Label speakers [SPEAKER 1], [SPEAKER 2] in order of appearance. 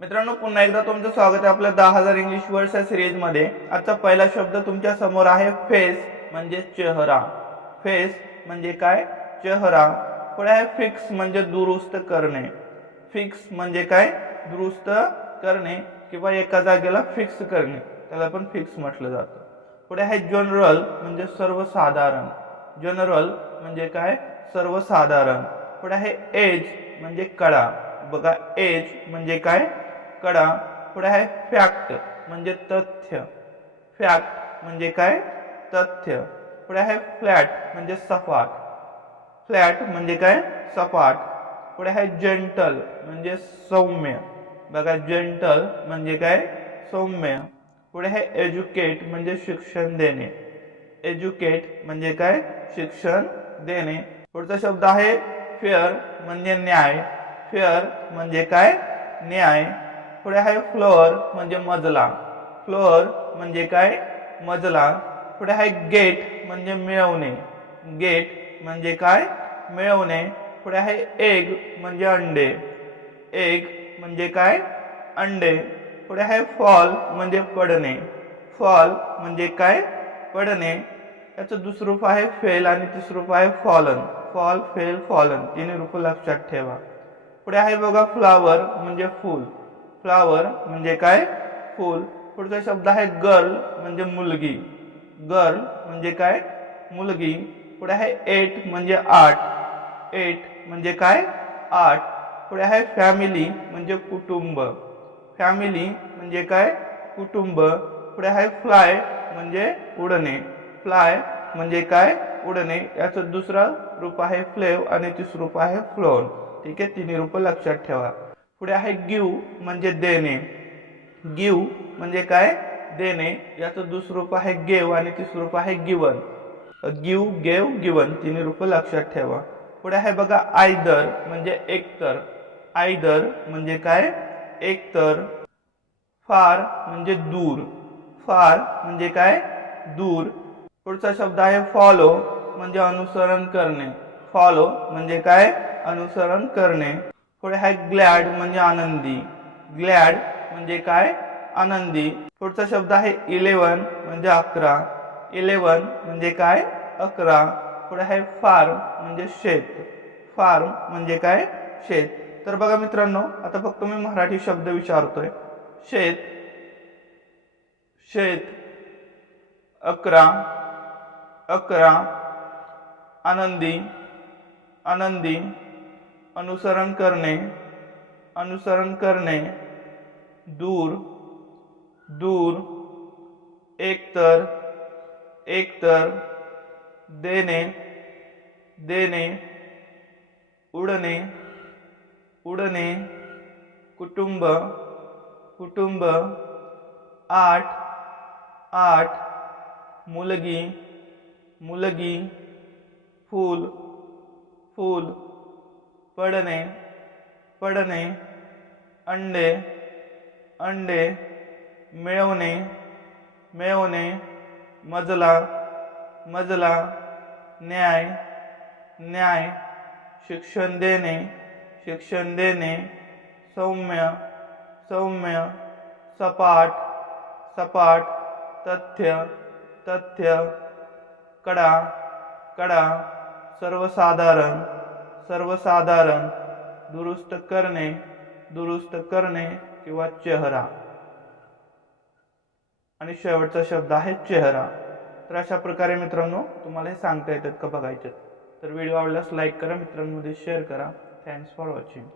[SPEAKER 1] मित्रांनो पुन्हा एकदा तुमचं स्वागत आहे आपल्या दहा हजार इंग्लिश वर्ड्स या सिरीजमध्ये आजचा पहिला शब्द तुमच्यासमोर आहे फेस म्हणजे चेहरा. फेस म्हणजे काय? चेहरा. पुढे आहे फिक्स म्हणजे दुरुस्त करणे. फिक्स म्हणजे काय? दुरुस्त करणे किंवा एका जागेला फिक्स करणे. त्याला पण फिक्स म्हटलं जातं. पुढे आहे जनरल म्हणजे सर्वसाधारण. जनरल म्हणजे काय? सर्वसाधारण. पुढे आहे एज म्हणजे कळा. बघा एज म्हणजे काय? कडा पुढे आहे फॅक्ट म्हणजे तथ्य. फॅक्ट म्हणजे काय? तथ्य. पुढे आहे फ्लॅट म्हणजे सपाट. फ्लॅट म्हणजे काय? सपाट. पुढे आहे जेंटल म्हणजे सौम्य. बघा जेंटल म्हणजे काय? सौम्य. पुढे आहे एज्युकेट म्हणजे शिक्षण देणे. एज्युकेट म्हणजे काय? शिक्षण देणे. पुढचा शब्द आहे फेअर म्हणजे न्याय. फेअर म्हणजे काय? न्याय. पुढे आहे फ्लोअर म्हणजे मजला फ्लोअर म्हणजे काय? मजला पुढे आहे गेट म्हणजे मिळवणे. गेट म्हणजे काय? मिळवणे. पुढे आहे एग म्हणजे अंडे. एग म्हणजे काय? अंडे. पुढे आहे फॉल म्हणजे पडणे. फॉल म्हणजे काय? पडणे. याचं दुसरं रूप आहे फेल आणि तिसरं रूप आहे फॉलन. Fall fail fallen. तिन्ही रूप लक्षात ठेवा. पुढे आहे बघा फ्लावर म्हणजे फूल. फ्लावर म्हणजे काय? फूल. पुढचा शब्द आहे गर्ल म्हणजे मुलगी. गर्ल म्हणजे काय? मुलगी. पुढे आहे एट म्हणजे आठ. एट म्हणजे काय? आठ. पुढे आहे फॅमिली म्हणजे कुटुंब. फॅमिली म्हणजे काय? कुटुंब. पुढे आहे फ्लाय म्हणजे उडणे. फ्लाय म्हणजे काय? उडणे. याचं दुसरं रूप आहे फ्लेव आणि तिसरं रूप आहे फ्लोन ठीक आहे? तिन्ही रूप लक्षात ठेवा. पुढे आहे गिव म्हणजे देणे. गिव म्हणजे काय? देणे. याचं दुसरं रूप आहे गेव आणि तिसरं रूप आहे गिवन गिव गेव गिवन तिन्ही रूप लक्षात ठेवा. पुढे आहे बघा आयदर म्हणजे एकतर. आयदर म्हणजे काय? एकतर. फार म्हणजे दूर. फार म्हणजे काय? दूर. पुढचा शब्द आहे फॉलो म्हणजे अनुसरण करणे. फॉलो म्हणजे काय? अनुसरण करणे. पुढे आहे ग्लॅड म्हणजे आनंदी. ग्लॅड म्हणजे काय? आनंदी. पुढचा शब्द आहे इलेवन म्हणजे अकरा. इलेवन म्हणजे काय? अकरा. पुढे आहे फार्म म्हणजे शेत. फार्म म्हणजे काय? शेत. तर बघा मित्रांनो आता फक्त मी मराठी शब्द विचारतोय. शेत. शेत. अकरा. अकरा. आनंदी. आनंदी. अनुसरण करणे अनुसरण करणे दूर दूर, एकतर देने देणे उडणे उडणे कुटुंब कुटुंब, आठ आठ, मुलगी मुलगी, फूल फूल पडणे पडणे अंडे अंडे मिळवणे मिळवणे मजला मजला न्याय न्याय शिक्षण देणे शिक्षण देणे सौम्य सौम्य सपाट सपाट तथ्य तथ्य कडा कडा सर्वसाधारण सर्वसाधारण दुरुस्त करणे दुरुस्त करणे किंवा चेहरा. आणि शेवटचा शब्द आहे चेहरा. तर अशा प्रकारे मित्रांनो तुम्हाला हे सांगता येतात का बघायचं? तर व्हिडिओ आवडल्यास लाईक करा मित्रांमध्ये शेअर करा. Thanks for watching